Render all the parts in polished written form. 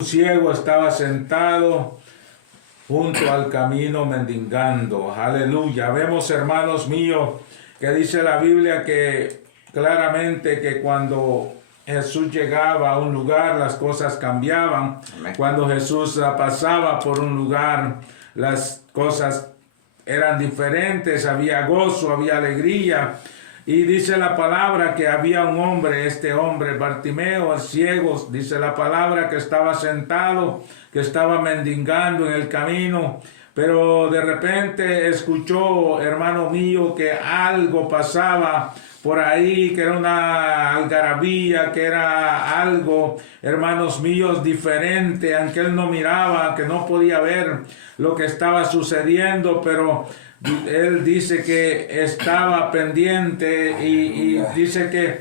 Un ciego estaba sentado junto al camino mendigando. Aleluya. Vemos, hermanos míos, que dice la Biblia que claramente que cuando Jesús llegaba a un lugar, las cosas cambiaban. Amén. Cuando Jesús pasaba por un lugar, las cosas eran diferentes, había gozo, había alegría. Y dice la palabra que había un hombre, este hombre, Bartimeo, el ciego, dice la palabra que estaba sentado, que estaba mendigando en el camino, pero de repente escuchó, hermano mío, que algo pasaba por ahí, que era una algarabía, que era algo, hermanos míos, diferente, aunque él no miraba, que no podía ver lo que estaba sucediendo, pero él dice que estaba pendiente y dice que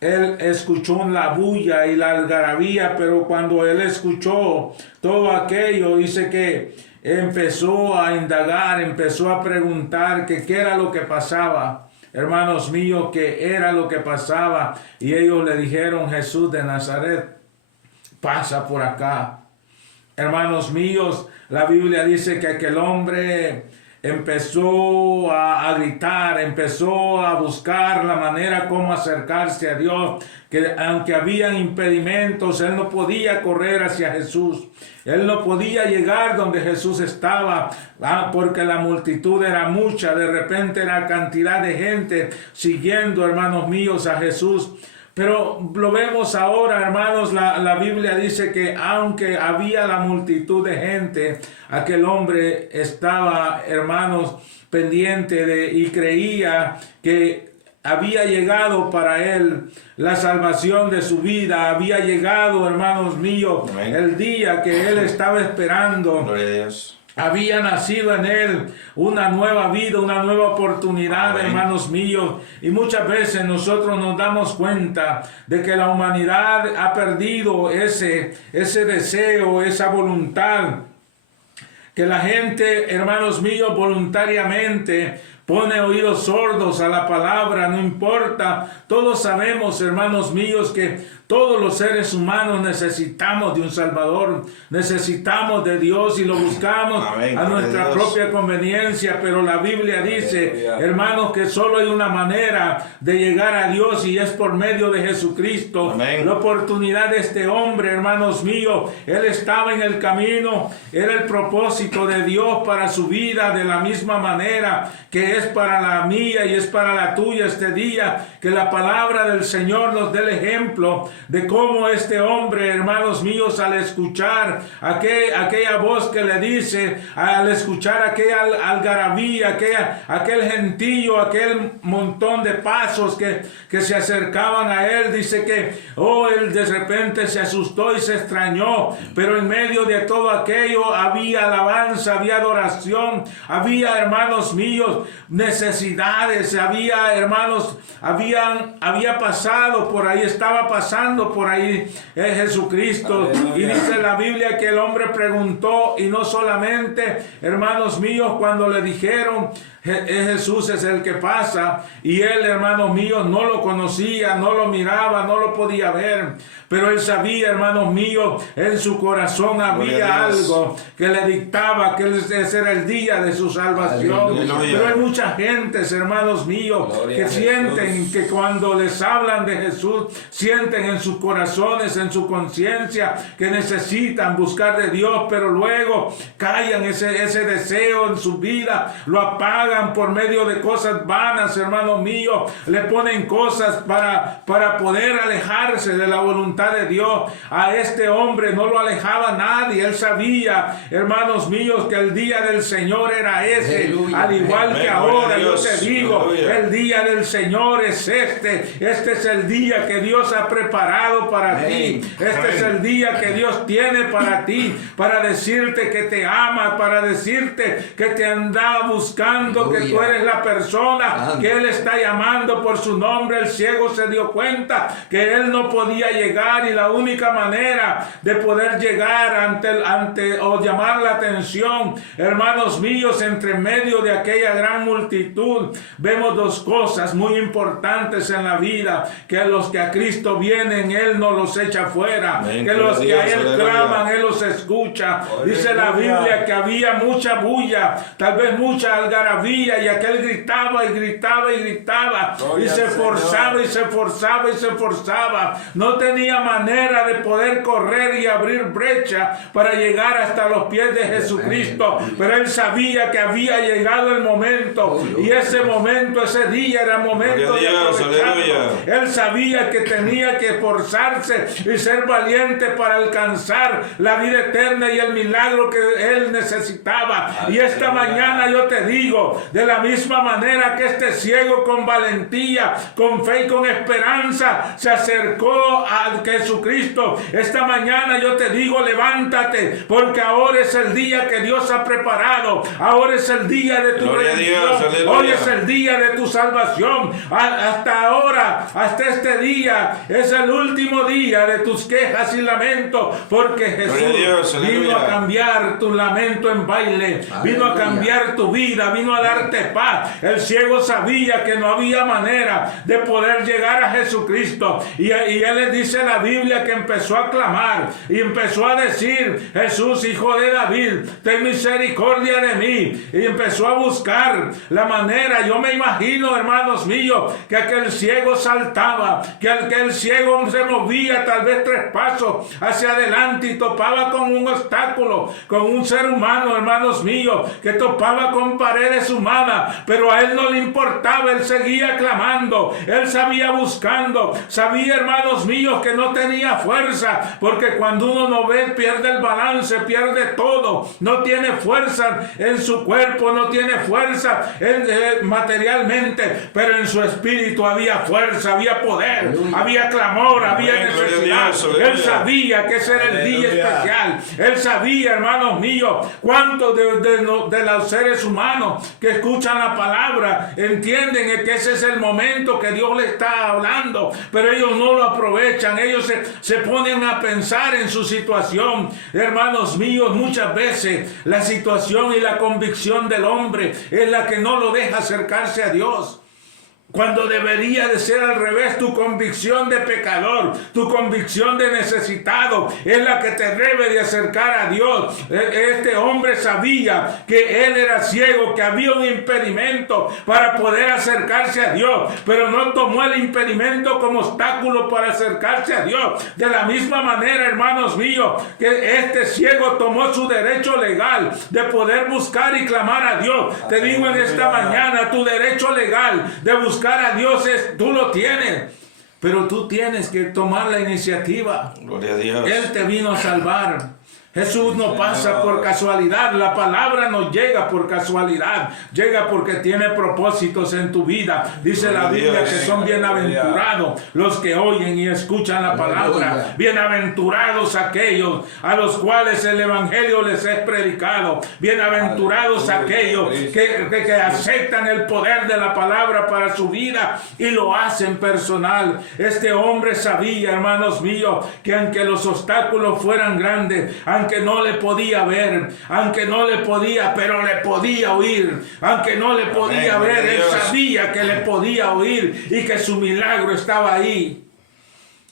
él escuchó la bulla y la algarabía, pero cuando él escuchó todo aquello, dice que empezó a indagar, empezó a preguntar que qué era lo que pasaba. Hermanos míos, qué era lo que pasaba. Y ellos le dijeron: Jesús de Nazaret, pasa por acá. Hermanos míos, la Biblia dice que aquel hombre empezó a gritar, empezó a buscar la manera como acercarse a Dios, que aunque habían impedimentos, él no podía correr hacia Jesús, él no podía llegar donde Jesús estaba, porque la multitud era mucha, de repente era cantidad de gente siguiendo, hermanos míos, a Jesús. Pero lo vemos ahora, hermanos, la Biblia dice que aunque había la multitud de gente, aquel hombre estaba, hermanos, pendiente y creía que había llegado para él la salvación de su vida, había llegado, hermanos míos, Amén. El día que él estaba esperando. Gloria a Dios. Había nacido en él una nueva vida, una nueva oportunidad, Amén. hermanos míos. Y muchas veces nosotros nos damos cuenta de que la humanidad ha perdido ese deseo, esa voluntad. Que la gente, hermanos míos, voluntariamente pone oídos sordos a la palabra, no importa. Todos sabemos, hermanos míos, que todos los seres humanos necesitamos de un Salvador, necesitamos de Dios y lo buscamos Amén. a nuestra Dios. propia conveniencia, pero la Biblia dice, hermanos, que solo hay una manera de llegar a Dios y es por medio de Jesucristo. Amén. La oportunidad de este hombre, hermanos míos, él estaba en el camino, era el propósito de Dios para su vida, de la misma manera que es para la mía y es para la tuya este día, que la palabra del Señor nos dé el ejemplo de cómo este hombre, hermanos míos, al escuchar aquella voz que le dice, al escuchar aquella algarabía, aquel gentío, aquel montón de pasos que se acercaban a él, dice que, él de repente se asustó y se extrañó, pero en medio de todo aquello había alabanza, había adoración, había, hermanos míos, necesidades, había, hermanos, había pasado por ahí, estaba pasando por ahí Jesucristo. Aleluya. Y dice la Biblia que el hombre preguntó, y no solamente, hermanos míos, cuando le dijeron Jesús es el que pasa, y él, hermanos míos, no lo conocía, no lo miraba, no lo podía ver, pero él sabía, hermanos míos, en su corazón había algo que le dictaba que ese era el día de su salvación. Aleluya. Pero hay mucha gente, hermanos míos, Gloria que a sienten Jesús. que cuando les hablan de Jesús, sienten en sus corazones, en su conciencia, que necesitan buscar de Dios, pero luego callan ese deseo en su vida, lo apagan por medio de cosas vanas, hermanos míos, le ponen cosas para poder alejarse de la voluntad de Dios. A este hombre no lo alejaba nadie, él sabía, hermanos míos, que el día del Señor era ese. Aleluya. Al igual Amén. que ahora Gloria a yo Dios. te digo, Aleluya. el día del Señor es este es el día que Dios ha preparado para Amén. ti, es el día que Dios tiene para ti, para decirte que te ama, para decirte que te andaba buscando sabiendo que tú eres la persona que él está llamando por su nombre, el ciego se dio cuenta que él no podía llegar, y la única manera de poder llegar ante o llamar la atención, hermanos míos, entre medio de aquella gran multitud, vemos dos cosas muy importantes en la vida: que los que a Cristo vienen, él no los echa fuera. Amén. Que los que a él claman, él los escucha. Dice la Biblia que había mucha bulla, tal vez mucha algarabía, y aquel gritaba y gritaba y gritaba, y se forzaba y se forzaba y se forzaba. No tenía manera de poder correr y abrir brecha para llegar hasta los pies de Jesucristo, pero él sabía que había llegado el momento, y ese momento, ese día era momento de aprovecharlo. Él sabía que tenía que esforzarse y ser valiente para alcanzar la vida eterna y el milagro que él necesitaba. Y esta mañana yo te digo, de la misma manera que este ciego con valentía, con fe y con esperanza se acercó a Jesucristo, esta mañana yo te digo, levántate, porque ahora es el día que Dios ha preparado. Ahora es el día de tu redención. Hoy es el día de tu salvación. Hasta ahora, hasta este día, es el último día de tus quejas y lamentos, porque Jesús vino a cambiar tu lamento en baile, vino a cambiar tu vida, vino a darte paz. El ciego sabía que no había manera de poder llegar a Jesucristo, y él le dice en la Biblia que empezó a clamar y empezó a decir: Jesús, hijo de David, ten misericordia de mí. Y empezó a buscar la manera. Yo me imagino, hermanos míos, que aquel ciego saltaba, que aquel ciego se movía tal vez 3 pasos hacia adelante y topaba con un obstáculo, con un ser humano, hermanos míos, que topaba con paredes humanas, pero a él no le importaba. Él seguía clamando, él sabía buscando, sabía, hermanos míos, que no tenía fuerza, porque cuando uno no ve, pierde el balance, pierde todo, no tiene fuerza en su cuerpo, no tiene fuerza materialmente, pero en su espíritu había fuerza, había poder, había clamor, había necesidad. Él sabía que ese era el día especial. Él sabía, hermanos míos, cuántos de los seres humanos que escuchan la palabra entienden que ese es el momento que Dios le está hablando, pero ellos no lo aprovechan. Ellos se ponen a pensar en su situación. Hermanos míos, muchas veces la situación y la convicción del hombre es la que no lo deja acercarse a Dios, cuando debería de ser al revés. Tu convicción de pecador, tu convicción de necesitado es la que te debe de acercar a Dios. Este hombre sabía que él era ciego, que había un impedimento para poder acercarse a Dios, pero no tomó el impedimento como obstáculo para acercarse a Dios. De la misma manera, hermanos míos, que este ciego tomó su derecho legal de poder buscar y clamar a Dios. Te digo en esta mañana, tu derecho legal de buscar a Dios tú lo tienes, pero tú tienes que tomar la iniciativa. Gloria a Dios. Él te vino a salvar. Jesús no pasa por casualidad, la palabra no llega por casualidad, llega porque tiene propósitos en tu vida. Dice la Biblia que son bienaventurados los que oyen y escuchan la palabra, bienaventurados aquellos a los cuales el evangelio les es predicado, bienaventurados aquellos que aceptan el poder de la palabra para su vida y lo hacen personal. Este hombre sabía, hermanos míos, que aunque los obstáculos fueran grandes, aunque no le podía ver, aunque no le podía, pero le podía oír, aunque no le podía ver, él sabía que le podía oír y que su milagro estaba ahí.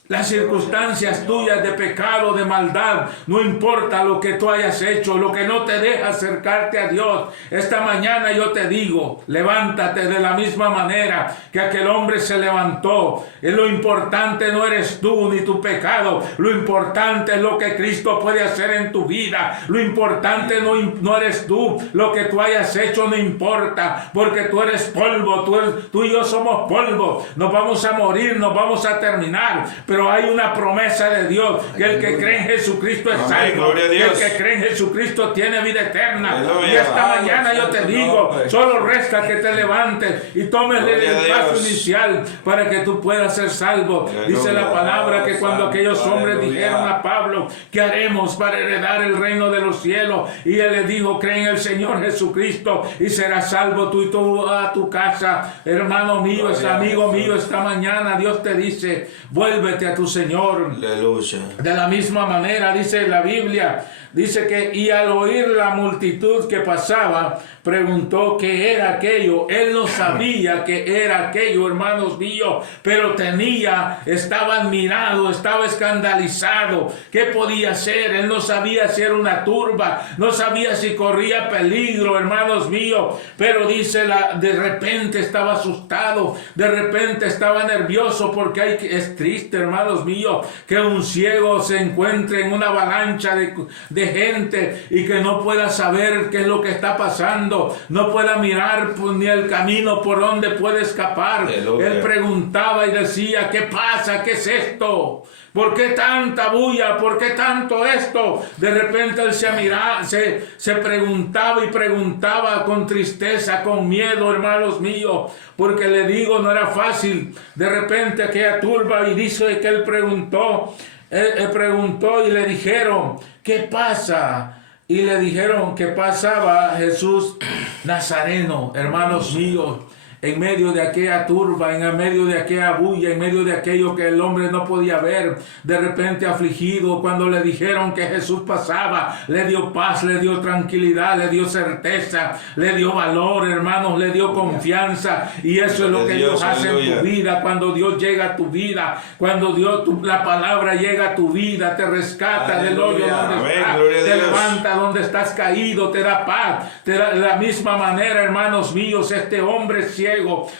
Las circunstancias tuyas de pecado, de maldad, no importa lo que tú hayas hecho, lo que no te deja acercarte a Dios. Esta mañana yo te digo, levántate de la misma manera que aquel hombre se levantó. Lo importante no eres tú ni tu pecado, lo importante es lo que Cristo puede hacer en tu vida. Lo importante no eres tú, lo que tú hayas hecho no importa, porque tú eres polvo, tú y yo somos polvo, nos vamos a morir, nos vamos a terminar, pero pero hay una promesa de Dios, que el que cree en Jesucristo es salvo, que el que cree en Jesucristo tiene vida eterna. Y esta mañana yo te digo, solo resta que te levantes y tomes el paso inicial para que tú puedas ser salvo. Dice la palabra que cuando aquellos hombres dijeron a Pablo, ¿qué haremos para heredar el reino de los cielos? Y él le dijo, cree en el Señor Jesucristo y serás salvo tú y toda tu casa. Hermano mío, amigo mío, esta mañana Dios te dice, vuélvete a tu Señor. Aleluya. De la misma manera dice la Biblia, dice que y al oír la multitud que pasaba, preguntó qué era aquello. Él no sabía qué era aquello, hermanos míos, pero estaba admirado, estaba escandalizado. ¿Qué podía ser? Él no sabía si era una turba, no sabía si corría peligro, hermanos míos, pero dice, de repente estaba asustado, de repente estaba nervioso, porque es triste, hermanos míos, que un ciego se encuentre en una avalancha de gente y que no pueda saber qué es lo que está pasando, no pueda mirar ni el camino por donde puede escapar. Aleluya. Él preguntaba y decía, ¿qué pasa? ¿Qué es esto? ¿Por qué tanta bulla? ¿Por qué tanto esto? De repente él se preguntaba y preguntaba con tristeza, con miedo, hermanos míos, porque le digo, no era fácil. De repente aquella turba, y dice que él preguntó y le dijeron, ¿qué pasa? Y le dijeron que pasaba Jesús Nazareno, hermanos míos. En medio de aquella turba, en medio de aquella bulla, en medio de aquello que el hombre no podía ver, de repente afligido, cuando le dijeron que Jesús pasaba, le dio paz, le dio tranquilidad, le dio certeza, le dio valor, hermanos, le dio confianza. Y eso es lo que Dios hace en tu vida, cuando Dios llega a tu vida, cuando la palabra llega a tu vida, te rescata del hoyo donde estás, te levanta donde estás caído, te da paz, te da de la misma manera, hermanos míos. Este hombre ciego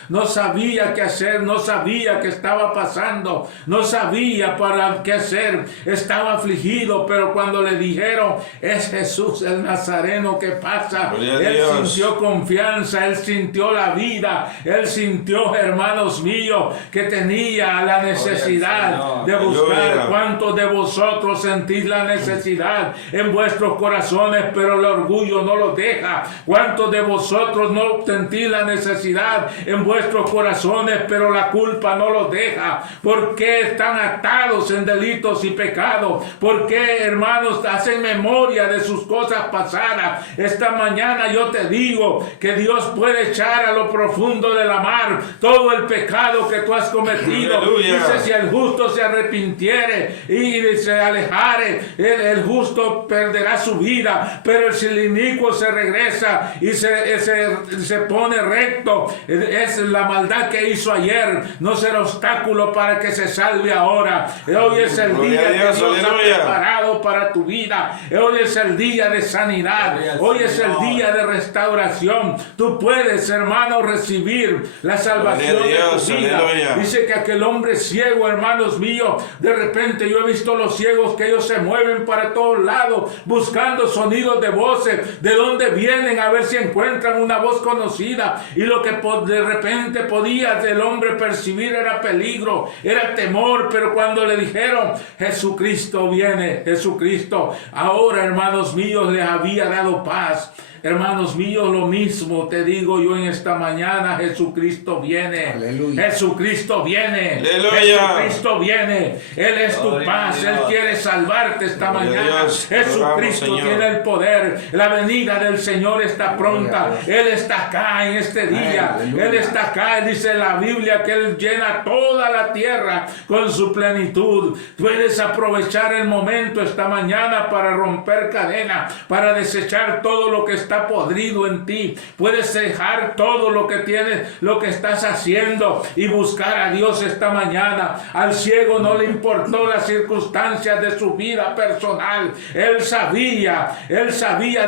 no sabía qué hacer, no sabía qué estaba pasando, no sabía para qué hacer, estaba afligido, pero cuando le dijeron, es Jesús el Nazareno que pasa, él sintió confianza, él sintió la vida, él sintió, hermanos míos, que tenía la necesidad de buscar. ¿Cuántos de vosotros sentís la necesidad en vuestros corazones, pero el orgullo no lo deja? ¿Cuántos de vosotros no sentís la necesidad en vuestros corazones, pero la culpa no los deja? ¿Por qué están atados en delitos y pecados? ¿Por qué, hermanos, hacen memoria de sus cosas pasadas? Esta mañana yo te digo que Dios puede echar a lo profundo de la mar todo el pecado que tú has cometido. Aleluya. Dice, si el justo se arrepintiere y se alejare, el justo perderá su vida, pero si el inicuo se regresa y se pone recto, es la maldad que hizo ayer, no será obstáculo para que se salve ahora. Hoy es el día que Dios ha preparado para tu vida. Hoy es el día de sanidad. Hoy es el día de restauración. Tú puedes, hermano, recibir la salvación de tu vida. Dice que aquel hombre ciego, hermanos míos, de repente yo he visto los ciegos que ellos se mueven para todos lados buscando sonidos de voces, de dónde vienen, a ver si encuentran una voz conocida, y lo que de repente podía el hombre percibir era peligro, era temor. Pero cuando le dijeron, Jesucristo viene, Jesucristo ahora, hermanos míos, les había dado paz. Hermanos míos, lo mismo te digo yo en esta mañana, Jesucristo viene. Aleluya. Jesucristo viene. Aleluya. Jesucristo viene. Él es tu paz. Él quiere salvarte esta mañana. Jesucristo tiene el poder. La venida del Señor está pronta. Él está acá en este día. Él está acá. Dice la Biblia que Él llena toda la tierra con su plenitud. Puedes aprovechar el momento esta mañana para romper cadenas, para desechar todo lo que está podrido en ti. Puedes dejar todo lo que tienes, lo que estás haciendo, y buscar a Dios esta mañana. Al ciego no le importó las circunstancias de su vida personal. Él sabía,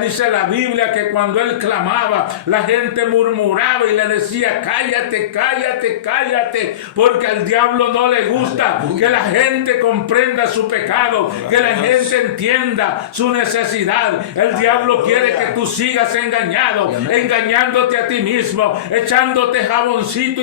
dice la Biblia, que cuando él clamaba, la gente murmuraba y le decía, cállate, cállate, cállate, porque al diablo no le gusta que la gente comprenda su pecado, que la gente entienda su necesidad. El diablo quiere que tú sigas sigas engañado, engañándote a ti mismo, echándote jaboncito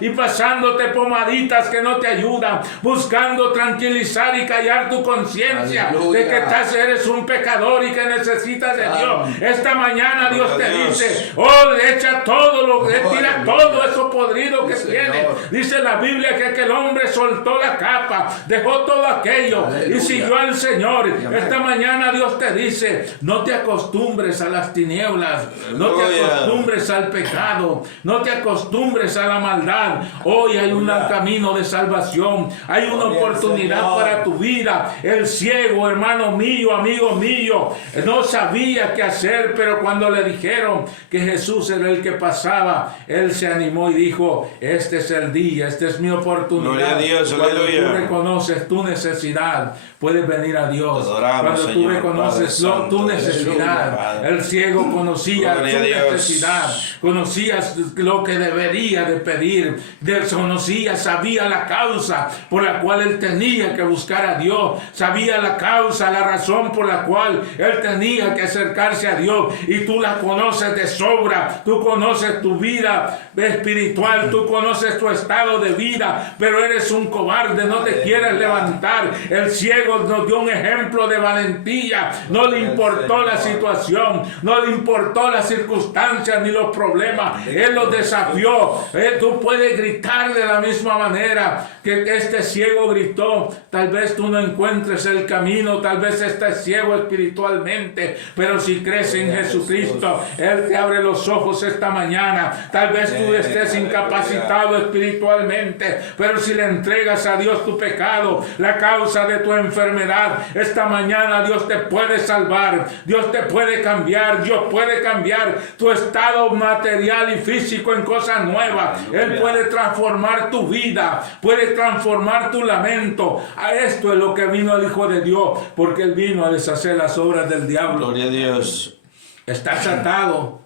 y pasándote pomaditas que no te ayudan, buscando tranquilizar y callar tu conciencia de que eres un pecador y que necesitas de Dios. Esta mañana Dios te dice, oh, echa todo, tira todo eso podrido que tiene. Dice la Biblia que aquel hombre soltó la capa, dejó todo aquello y siguió al Señor. Esta mañana Dios te dice, no te acostumbres a las tinieblas, no te acostumbres al pecado, no te acostumbres a la maldad. Hoy hay un camino de salvación, hay una oportunidad para tu vida. El ciego, hermano mío, amigo mío, no sabía qué hacer, pero cuando le dijeron que Jesús era el que pasaba, él se animó y dijo, este es el día, esta es mi oportunidad. Gloria a Dios, cuando aleluya. tú reconoces tu necesidad, puedes venir a Dios. Adoramos, Cuando tú Señor, reconoces Padre tu Santo, necesidad, aleluya, el ciego conocía Gloria su a Dios. necesidad, conocía lo que debería de pedir, desconocía, sabía la causa por la cual él tenía que buscar a Dios, sabía la causa, la razón por la cual él tenía que acercarse a Dios, y tú la conoces de sobra. Tú conoces tu vida espiritual, tú conoces tu estado de vida, pero eres un cobarde, no te quieres levantar. El ciego nos dio un ejemplo de valentía, no le importó la situación, no le importó las circunstancias ni los problemas, él los desafió. Tú puedes gritar de la misma manera que este ciego gritó. Tal vez tú no encuentres el camino, tal vez estés ciego espiritualmente, pero si crees en Jesucristo, Él te abre los ojos esta mañana. Tal vez tú estés incapacitado espiritualmente, pero si le entregas a Dios tu pecado, la causa de tu enfermedad, esta mañana Dios te puede salvar, Dios te puede cambiar, Dios puede cambiar tu estado material y físico en cosas nuevas. Él puede transformar tu vida, puede transformar tu lamento. A esto es lo que vino el Hijo de Dios, porque Él vino a deshacer las obras del diablo. Gloria a Dios. Estás atado,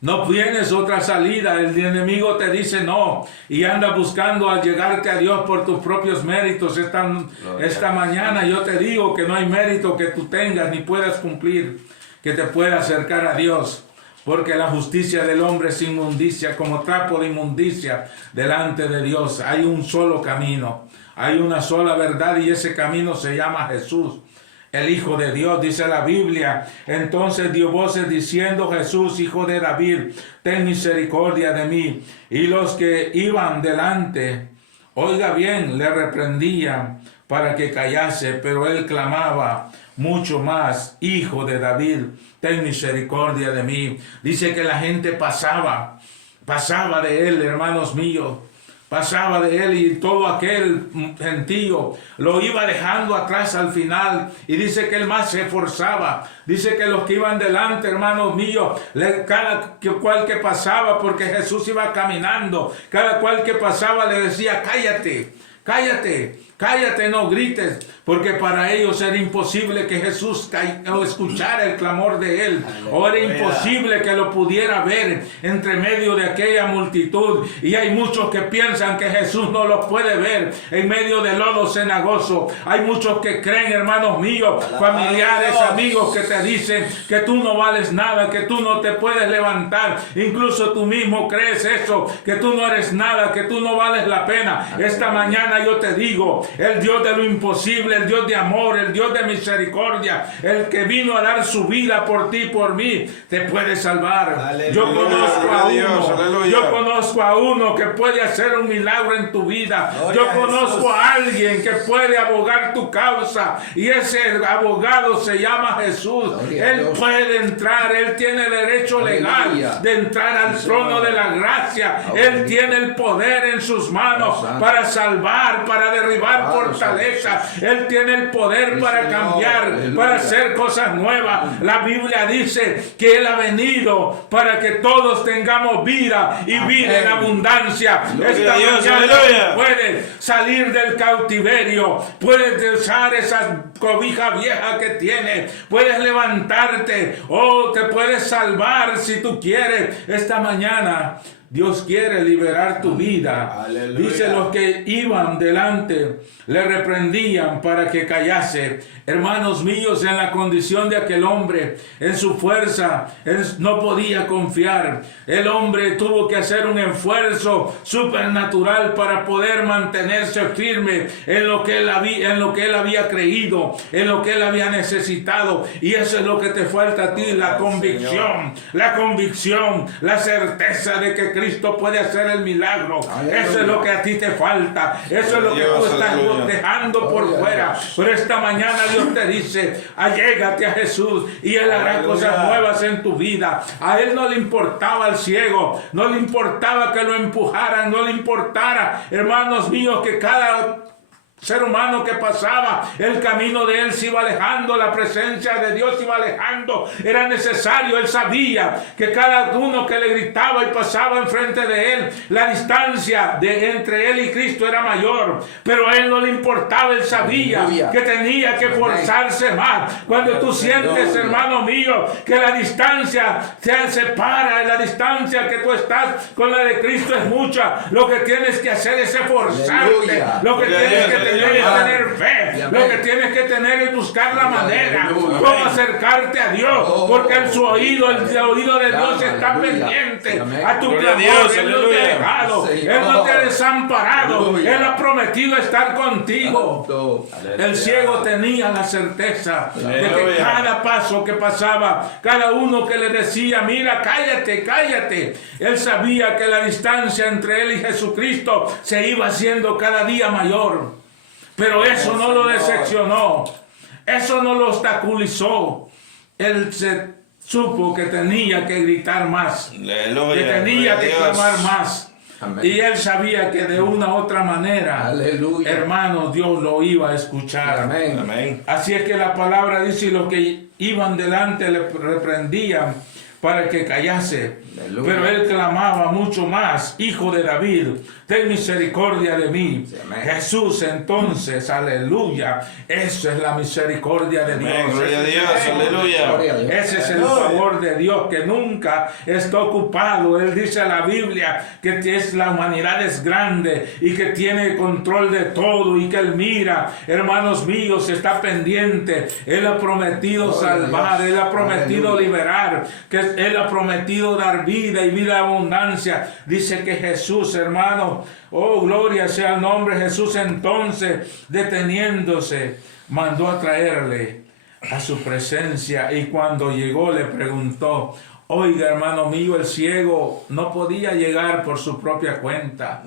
no tienes otra salida. El enemigo te dice no y anda buscando a llegarte a Dios por tus propios méritos. Esta mañana yo te digo que no hay mérito que tú tengas ni puedas cumplir que te pueda acercar a Dios, porque la justicia del hombre es inmundicia, como trapo de inmundicia delante de Dios. Hay un solo camino, hay una sola verdad, y ese camino se llama Jesús, el Hijo de Dios. Dice la Biblia, entonces dio voces diciendo, Jesús, Hijo de David, ten misericordia de mí. Y los que iban delante, oiga bien, le reprendían para que callase, pero él clamaba mucho más, Hijo de David, ten misericordia de mí. Dice que la gente pasaba de él, hermanos míos, pasaba de él, y todo aquel gentío lo iba dejando atrás al final. Y dice que él más se esforzaba. Dice que los que iban delante, hermanos míos, cada cual que pasaba, porque Jesús iba caminando, cada cual que pasaba le decía, cállate, cállate, cállate, no grites, porque para ellos era imposible que Jesús escuchara el clamor de él, o era imposible que lo pudiera ver entre medio de aquella multitud. Y hay muchos que piensan que Jesús no los puede ver en medio del lodo cenagoso. Hay muchos que creen, hermanos míos, familiares, amigos, que te dicen que tú no vales nada, que tú no te puedes levantar. Incluso tú mismo crees eso, que tú no eres nada, que tú no vales la pena. Esta mañana yo te digo, el Dios de lo imposible, el Dios de amor, el Dios de misericordia, el que vino a dar su vida por ti, por mí, te puede salvar. Aleluya. Yo conozco a uno que puede hacer un milagro en tu vida. Yo conozco a alguien que puede abogar tu causa, y ese abogado se llama Jesús. Él puede entrar, él tiene derecho legal de entrar al trono de la gracia. Él tiene el poder en sus manos para salvar, para derribar fortaleza. Él tiene el poder para cambiar, para hacer cosas nuevas. La Biblia dice que Él ha venido para que todos tengamos vida, y vida en abundancia. Esta mañana puedes salir del cautiverio, puedes dejar esa cobija vieja que tienes, puedes levantarte, te puedes salvar si tú quieres. Esta mañana Dios quiere liberar tu vida. Aleluya. Dice, los que iban delante le reprendían para que callase. Hermanos míos, en la condición de aquel hombre, en su fuerza, él no podía confiar. El hombre tuvo que hacer un esfuerzo supernatural para poder mantenerse firme en lo que él había creído, en lo que él había necesitado. Y eso es lo que te falta a ti, la convicción, la certeza de que Cristo puede hacer el milagro. Eso es lo que a ti te falta. Eso es lo que tú estás dejando por fuera. Pero esta mañana Dios te dice, allégate a Jesús y Él hará cosas nuevas en tu vida. A Él no le importaba al ciego, no le importaba que lo empujaran, no le importara, hermanos míos, que cada ser humano que pasaba, el camino de él se iba alejando, la presencia de Dios se iba alejando. Era necesario, él sabía que cada uno que le gritaba y pasaba enfrente de él, la distancia entre él y Cristo era mayor, pero a él no le importaba. Él sabía que tenía que forzarse más. Cuando tú sientes, hermano mío, que la distancia se separa, la distancia que tú estás con la de Cristo es mucha, lo que tienes que hacer es esforzarte. Lo que tienes que tener fe, lo que tienes que tener es buscar la manera cómo acercarte a Dios, porque en su oído, el oído de Dios está pendiente a tu clamor. Él no te ha dejado, Él no te ha desamparado, Él ha prometido estar contigo. El ciego tenía la certeza de que cada paso que pasaba, cada uno que le decía, mira, cállate, cállate, él sabía que la distancia entre él y Jesucristo se iba haciendo cada día mayor. Pero eso no lo decepcionó, eso no lo obstaculizó. Él se supo que tenía que gritar más, que tenía que clamar más. Amén. Y él sabía que de una u otra manera, hermanos, Dios lo iba a escuchar. Amén. Amén. Así es que la palabra dice, los que iban delante le reprendían para que callase. Aleluya. Pero él clamaba mucho más, Hijo de David, ten misericordia de mí. Sí, Jesús, entonces, aleluya, eso es la misericordia de Dios. Amén. Gloria a Dios, aleluya. Ese es el favor de Dios que nunca está ocupado. Él dice en la Biblia que la humanidad es grande y que tiene control de todo y que Él mira, hermanos míos, está pendiente. Él ha prometido salvar, Él ha prometido liberar, que Él ha prometido dar vida y vida abundancia. Dice que Jesús, hermano, oh, gloria sea el nombre de Jesús. Entonces, deteniéndose, mandó a traerle a su presencia, y cuando llegó le preguntó, oiga, hermano mío, el ciego no podía llegar por su propia cuenta.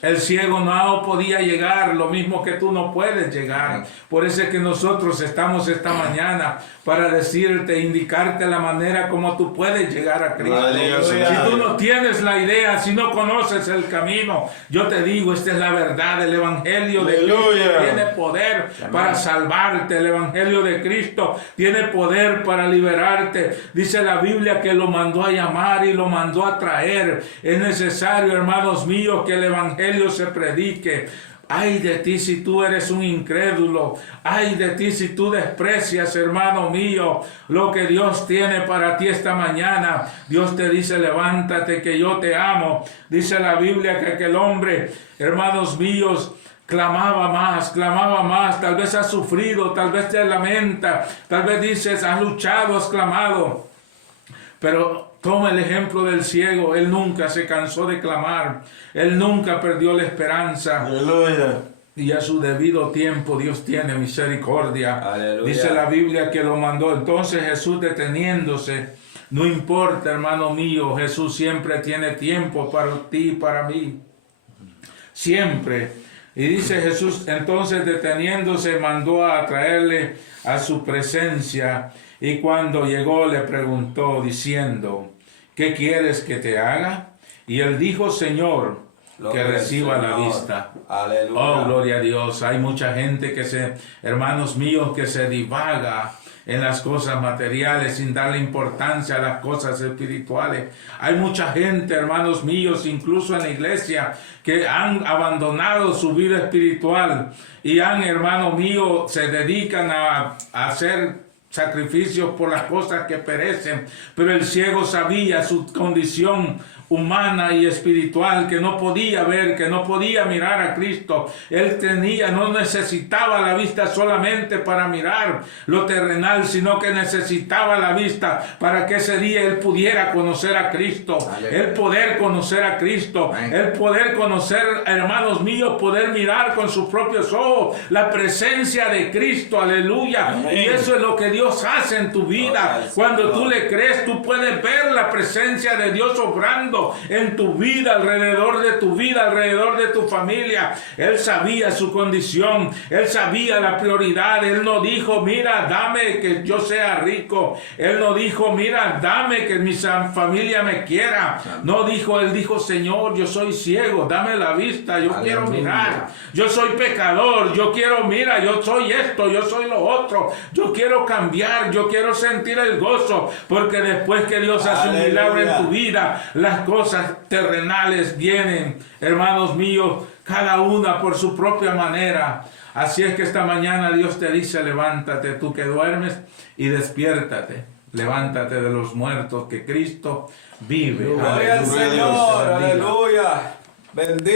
El ciego no podía llegar, lo mismo que tú no puedes llegar. Por eso es que nosotros estamos esta mañana para decirte, indicarte la manera como tú puedes llegar a Cristo. Si tú no tienes la idea, si no conoces el camino, yo te digo, esta es la verdad. El Evangelio de Cristo tiene poder para salvarte. El Evangelio de Cristo tiene poder para liberarte. Dice la Biblia que lo mandó a llamar y lo mandó a traer. Es necesario, hermanos míos, que el Evangelio se predique. Ay de ti si tú eres un incrédulo. Ay de ti si tú desprecias, hermano mío, lo que Dios tiene para ti esta mañana. Dios te dice, levántate que yo te amo. Dice la Biblia que aquel hombre, hermanos míos, clamaba más. Tal vez has sufrido, tal vez te lamenta, tal vez dices, has luchado, has clamado. Pero toma el ejemplo del ciego. Él nunca se cansó de clamar. Él nunca perdió la esperanza. Aleluya. Y a su debido tiempo Dios tiene misericordia. Aleluya. Dice la Biblia que lo mandó. Entonces Jesús, deteniéndose, no importa, hermano mío, Jesús siempre tiene tiempo para ti y para mí. Siempre. Y dice Jesús, entonces deteniéndose, mandó a traerle a su presencia. Y cuando llegó le preguntó diciendo, ¿qué quieres que te haga? Y él dijo, Señor, que reciba la vista. Aleluya. Oh, gloria a Dios. Hay mucha gente hermanos míos, que se divaga en las cosas materiales sin darle importancia a las cosas espirituales. Hay mucha gente, hermanos míos, incluso en la iglesia, que han abandonado su vida espiritual y hermano mío, se dedican a hacer sacrificios por las cosas que perecen. Pero el ciego sabía su condición humana y espiritual, que no podía ver, que no podía mirar a Cristo. Él no necesitaba la vista solamente para mirar lo terrenal, sino que necesitaba la vista para que ese día él pudiera conocer a Cristo. Aleluya. El poder conocer a Cristo. Amén. El poder conocer, hermanos míos, poder mirar con sus propios ojos la presencia de Cristo. Aleluya. Amén. Y eso es lo que Dios hace en tu vida. Cuando tú le crees, tú puedes ver la presencia de Dios obrando en tu vida, alrededor de tu vida, alrededor de tu familia. Él sabía su condición, él sabía la prioridad. Él no dijo, mira, dame que yo sea rico. Él no dijo, mira, dame que mi familia me quiera. No dijo, él dijo, Señor, yo soy ciego, dame la vista, yo quiero mirar. Yo soy pecador, yo quiero, mira, yo soy esto, yo soy lo otro. Yo quiero cambiar, yo quiero sentir el gozo, porque después que Dios hace un milagro en tu vida, las cosas terrenales vienen, hermanos míos, cada una por su propia manera. Así es que esta mañana Dios te dice, levántate, tú que duermes, y despiértate. Levántate de los muertos, que Cristo vive. Gloria al Señor, aleluya. Bendito.